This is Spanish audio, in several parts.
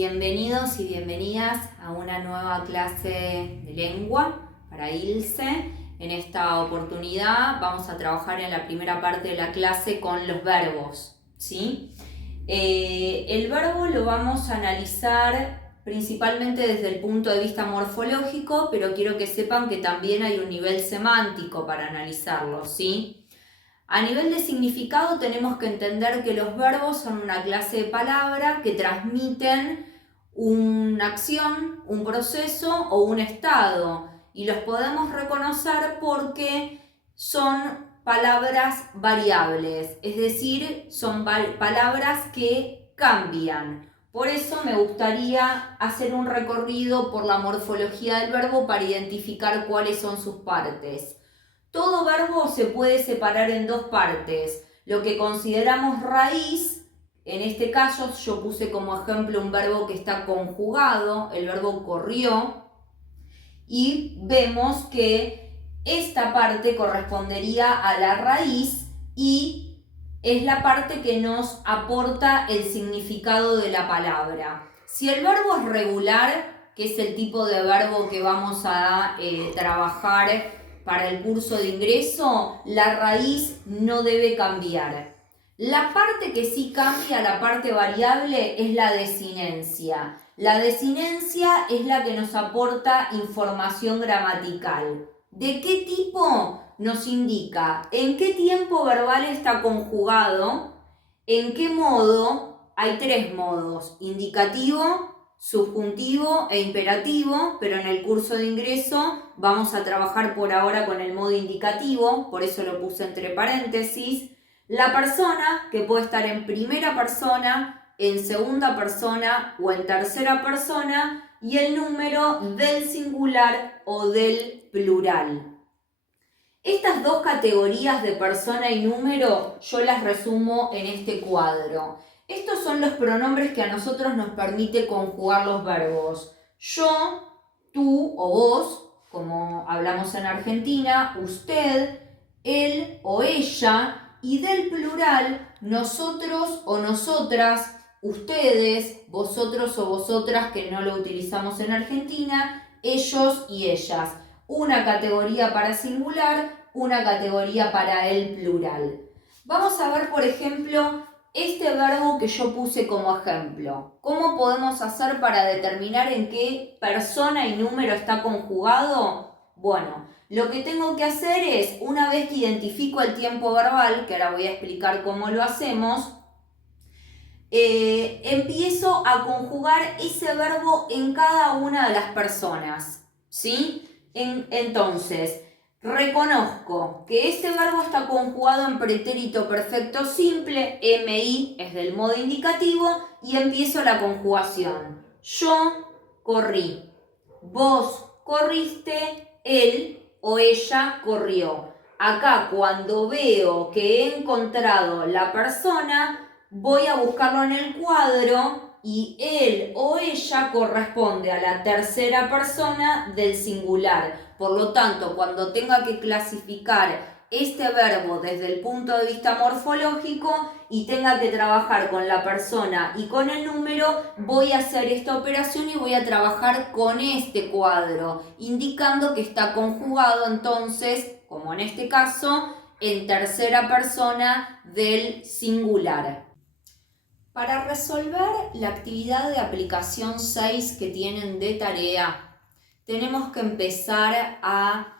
Bienvenidos y bienvenidas a una nueva clase de lengua para Ilse. En esta oportunidad vamos a trabajar en la primera parte de la clase con los verbos, ¿sí? El verbo lo vamos a analizar principalmente desde el punto de vista morfológico, pero quiero que sepan que también hay un nivel semántico para analizarlo, ¿sí? A nivel de significado tenemos que entender que los verbos son una clase de palabras que transmiten una acción, un proceso o un estado, y los podemos reconocer porque son palabras variables, es decir, son palabras que cambian. Por eso me gustaría hacer un recorrido por la morfología del verbo para identificar cuáles son sus partes. Todo verbo se puede separar en dos partes. Lo que consideramos raíz, en este caso yo puse como ejemplo un verbo que está conjugado, el verbo corrió, y vemos que esta parte correspondería a la raíz y es la parte que nos aporta el significado de la palabra. Si el verbo es regular, que es el tipo de verbo que vamos a trabajar para el curso de ingreso, la raíz no debe cambiar. La parte que sí cambia, la parte variable, es la desinencia. La desinencia es la que nos aporta información gramatical. ¿De qué tipo? Nos indica en qué tiempo verbal está conjugado, en qué modo. Hay tres modos: indicativo, subjuntivo e imperativo, pero en el curso de ingreso vamos a trabajar por ahora con el modo indicativo, por eso lo puse entre paréntesis. La persona, que puede estar en primera persona, en segunda persona o en tercera persona, y el número del singular o del plural. Estas dos categorías de persona y número yo las resumo en este cuadro. Estos son los pronombres que a nosotros nos permite conjugar los verbos. Yo, tú o vos, como hablamos en Argentina, usted, él o ella, y del plural, nosotros o nosotras, ustedes, vosotros o vosotras, que no lo utilizamos en Argentina, ellos y ellas. Una categoría para singular, una categoría para el plural. Vamos a ver, por ejemplo, este verbo que yo puse como ejemplo. ¿Cómo podemos hacer para determinar en qué persona y número está conjugado? Bueno, lo que tengo que hacer es, una vez que identifico el tiempo verbal, que ahora voy a explicar cómo lo hacemos, empiezo a conjugar ese verbo en cada una de las personas, ¿sí? Entonces, reconozco que este verbo está conjugado en pretérito perfecto simple, MI es del modo indicativo, y empiezo la conjugación. Yo corrí, vos corriste, él o ella corrió. Acá, cuando veo que he encontrado la persona, voy a buscarlo en el cuadro y él o ella corresponde a la tercera persona del singular. Por lo tanto, cuando tenga que clasificar este verbo desde el punto de vista morfológico y tenga que trabajar con la persona y con el número, voy a hacer esta operación y voy a trabajar con este cuadro, indicando que está conjugado entonces, como en este caso, en tercera persona del singular. Para resolver la actividad de aplicación 6 que tienen de tarea, tenemos que empezar a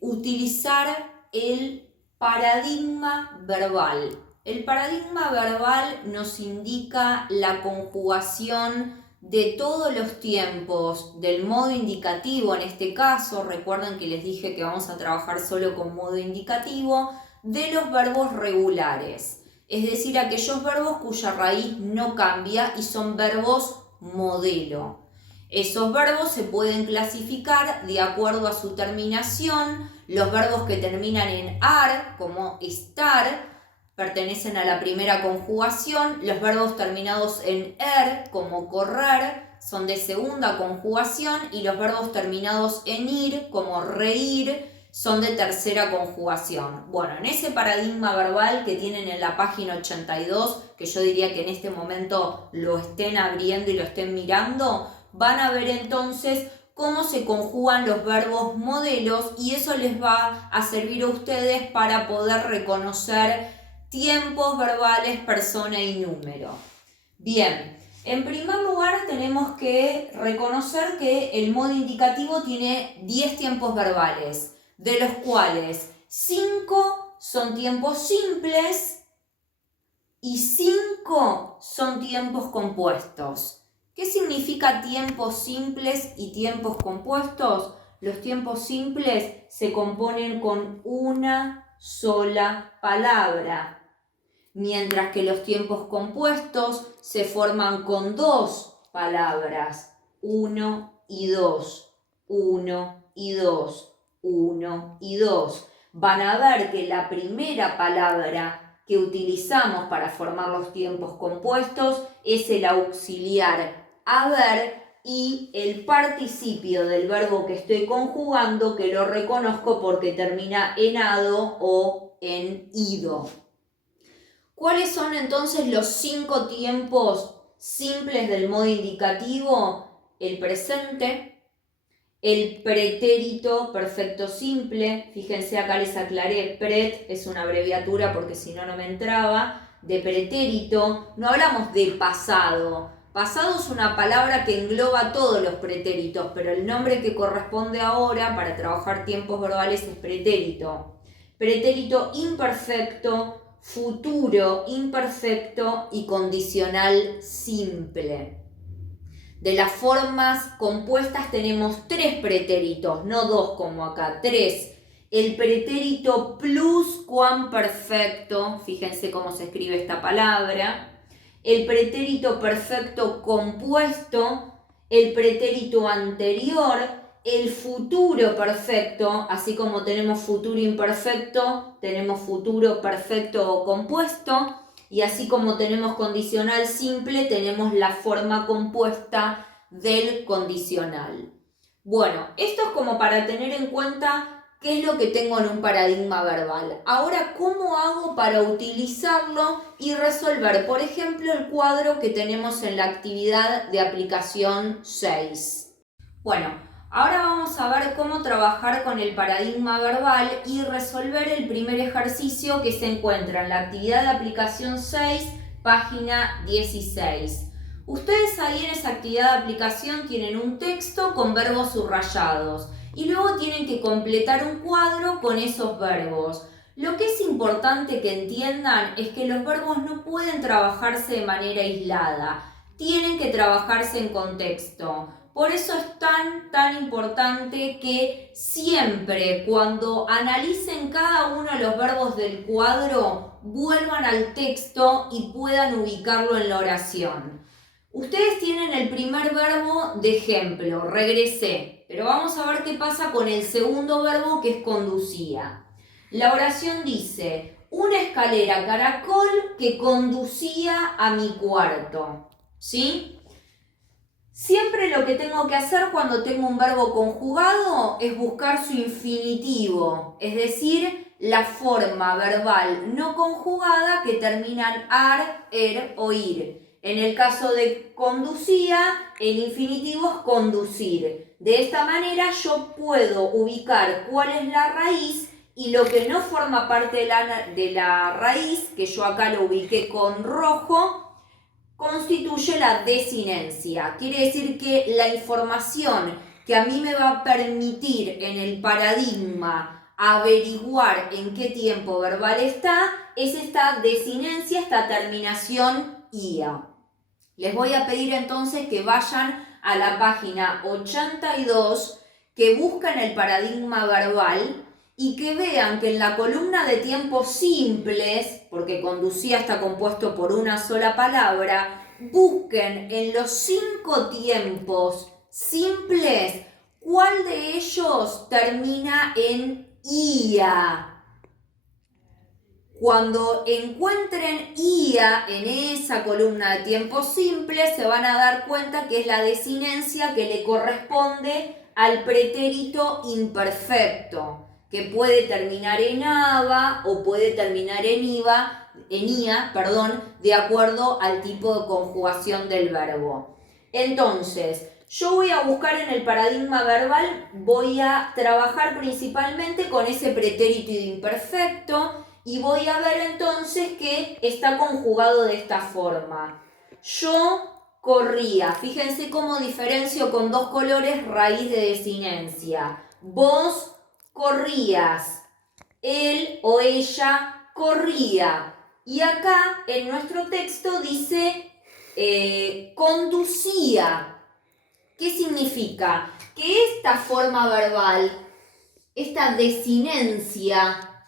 utilizar el paradigma verbal. El paradigma verbal nos indica la conjugación de todos los tiempos del modo indicativo, en este caso, recuerden que les dije que vamos a trabajar solo con modo indicativo, de los verbos regulares. Es decir, aquellos verbos cuya raíz no cambia y son verbos modelo. Esos verbos se pueden clasificar de acuerdo a su terminación. Los verbos que terminan en ar, como estar, pertenecen a la primera conjugación. Los verbos terminados en como correr, son de segunda conjugación. Y los verbos terminados en ir, como reír, son de tercera conjugación. Bueno, en ese paradigma verbal que tienen en la página 82, que yo diría que en este momento lo estén abriendo y lo estén mirando, van a ver entonces cómo se conjugan los verbos modelos y eso les va a servir a ustedes para poder reconocer tiempos verbales, persona y número. Bien, en primer lugar tenemos que reconocer que el modo indicativo tiene 10 tiempos verbales, de los cuales 5 son tiempos simples y 5 son tiempos compuestos. ¿Qué significa tiempos simples y tiempos compuestos? Los tiempos simples se componen con una sola palabra, mientras que los tiempos compuestos se forman con 2 palabras, 1 y 2, 1 y 2, 1 y 2. Van a ver que la primera palabra que utilizamos para formar los tiempos compuestos es el auxiliar haber y el participio del verbo que estoy conjugando, que lo reconozco porque termina en ado o en ido. ¿Cuáles son entonces los 5 tiempos simples del modo indicativo? El presente, el pretérito perfecto simple, fíjense acá les aclaré, pret es una abreviatura porque si no, no me entraba, de pretérito, no hablamos de pasado. Pasado es una palabra que engloba todos los pretéritos, pero el nombre que corresponde ahora para trabajar tiempos verbales es pretérito. Pretérito imperfecto, futuro imperfecto y condicional simple. De las formas compuestas tenemos 3 pretéritos, no 2 como acá, 3. El pretérito pluscuamperfecto, fíjense cómo se escribe esta palabra. El pretérito perfecto compuesto, el pretérito anterior, el futuro perfecto, así como tenemos futuro imperfecto, tenemos futuro perfecto compuesto, y así como tenemos condicional simple, tenemos la forma compuesta del condicional. Bueno, esto es como para tener en cuenta qué es lo que tengo en un paradigma verbal. Ahora, ¿cómo hago para utilizarlo y resolver, por ejemplo, el cuadro que tenemos en la actividad de aplicación 6? Bueno, ahora vamos a ver cómo trabajar con el paradigma verbal y resolver el primer ejercicio que se encuentra en la actividad de aplicación 6, página 16. Ustedes ahí en esa actividad de aplicación tienen un texto con verbos subrayados y luego tienen que completar un cuadro con esos verbos. Lo que es importante que entiendan es que los verbos no pueden trabajarse de manera aislada, tienen que trabajarse en contexto. Por eso es tan importante que siempre cuando analicen cada uno de los verbos del cuadro, vuelvan al texto y puedan ubicarlo en la oración. Ustedes tienen el primer verbo de ejemplo, regresé, pero vamos a ver qué pasa con el segundo verbo que es conducía. La oración dice, una escalera caracol que conducía a mi cuarto, ¿sí? Siempre lo que tengo que hacer cuando tengo un verbo conjugado es buscar su infinitivo, es decir, la forma verbal no conjugada que termina en ar, er o ir. En el caso de conducía, el infinitivo es conducir. De esta manera yo puedo ubicar cuál es la raíz y lo que no forma parte de la raíz, que yo acá lo ubiqué con rojo, constituye la desinencia. Quiere decir que la información que a mí me va a permitir en el paradigma averiguar en qué tiempo verbal está, es esta desinencia, esta terminación ia. Les voy a pedir entonces que vayan a la página 82, que busquen el paradigma verbal y que vean que en la columna de tiempos simples, porque conducía está compuesto por una sola palabra, busquen en los 5 tiempos simples cuál de ellos termina en ia. Cuando encuentren ia en esa columna de tiempos simples, se van a dar cuenta que es la desinencia que le corresponde al pretérito imperfecto. que puede terminar en aba o puede terminar en ia, de acuerdo al tipo de conjugación del verbo. Entonces, yo voy a buscar en el paradigma verbal, voy a trabajar principalmente con ese pretérito imperfecto y voy a ver entonces que está conjugado de esta forma. Yo corría, fíjense cómo diferencio con dos colores raíz de desinencia. Vos corrías, él o ella corría. Y acá en nuestro texto dice conducía. ¿Qué significa? Que esta forma verbal, esta desinencia,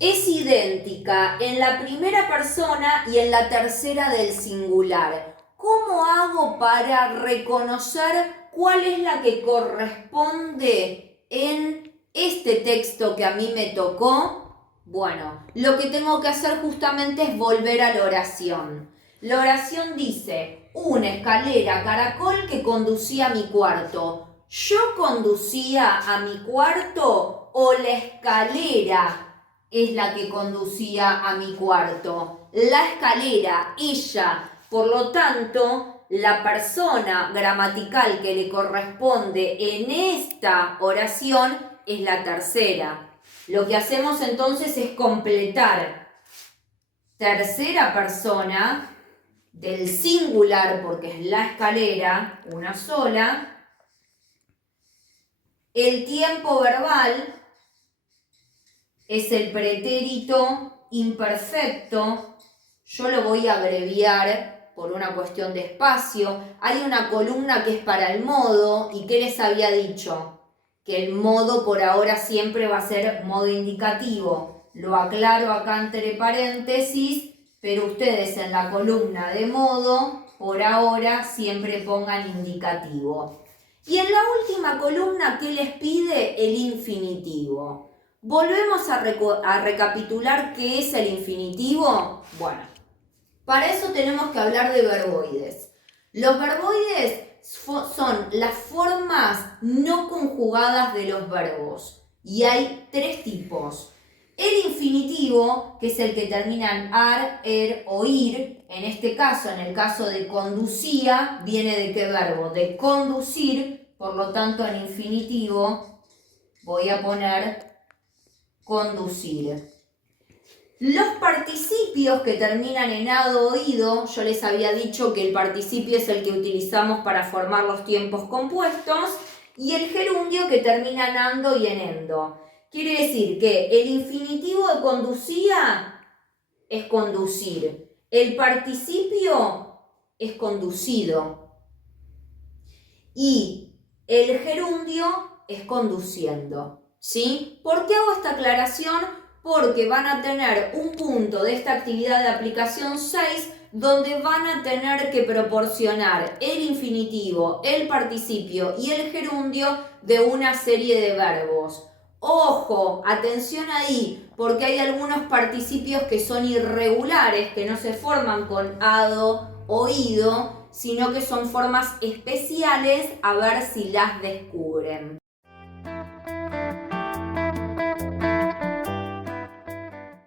es idéntica en la primera persona y en la tercera del singular. ¿Cómo hago para reconocer cuál es la que corresponde en este texto que a mí me tocó? Bueno, lo que tengo que hacer justamente es volver a la oración. La oración dice, una escalera caracol que conducía a mi cuarto. ¿Yo conducía a mi cuarto o la escalera es la que conducía a mi cuarto? La escalera, ella. Por lo tanto, la persona gramatical que le corresponde en esta oración es la tercera. Lo que hacemos entonces es completar tercera persona del singular, porque es la escalera, una sola. El tiempo verbal es el pretérito imperfecto. Yo lo voy a abreviar por una cuestión de espacio. Hay una columna que es para el modo. ¿Y qué les había dicho? Que el modo por ahora siempre va a ser modo indicativo. Lo aclaro acá entre paréntesis, pero ustedes en la columna de modo, por ahora, siempre pongan indicativo. Y en la última columna, ¿qué les pide? El infinitivo. Volvemos a recapitular qué es el infinitivo. Bueno, para eso tenemos que hablar de verboides. Los verboides son las formas no conjugadas de los verbos. Y hay tres tipos. El infinitivo, que es el que termina en ar, er o ir. En este caso, en el caso de conducía, ¿viene de qué verbo? De conducir. Por lo tanto, en infinitivo voy a poner conducir. Los participios que terminan en ado o ido, yo les había dicho que el participio es el que utilizamos para formar los tiempos compuestos, y el gerundio que termina en ando y en endo. Quiere decir que el infinitivo de conducía es conducir. El participio es conducido. Y el gerundio es conduciendo. ¿Sí? ¿Por qué hago esta aclaración? Porque van a tener un punto de esta actividad de aplicación 6 donde van a tener que proporcionar el infinitivo, el participio y el gerundio de una serie de verbos. Ojo, atención ahí, porque hay algunos participios que son irregulares, que no se forman con ado o ido, sino que son formas especiales, a ver si las descubren.